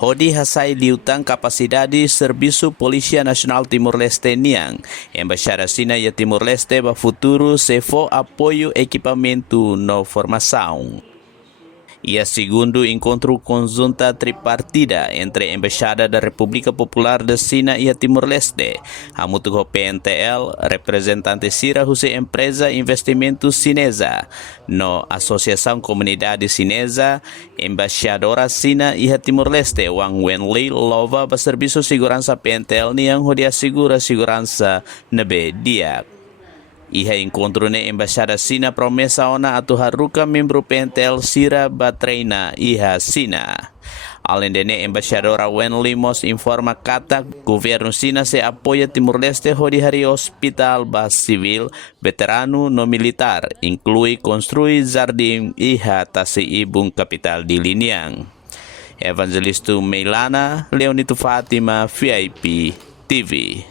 Hodi hasai liutang capacidade Serviço Polícia Nacional Timor-Leste niang, Embaixada Sina e Timor-Leste para futuro se for apoio equipamento no formação. E a segundo encontro conjunta tripartida entre a Embaixada da República Popular da Sina e a Timor-Leste, a Mutugo PNTL, representante Sira Huse Empresa Investimentos Sinesa, no Associação Comunidade Sinesa, Embaixadora Sina e a Timor-Leste, Wang Wenli lova para Serviço Segurança PNTL niang hodi assegura segurança nebe dia. Iha encontro na Embaixada Sina promessa ona atu haruka membro PNTL Sira batreina iha Sina. Além de Embaixadora Wen Limos informa kata governo Sina se apoia Timor-Leste hodi hari hospital bas civil veterano no militar, inclui construir jardim iha tasi ibung kapital di Liniang. Evangelistu Meilana, Leonito Fatima, VIP TV.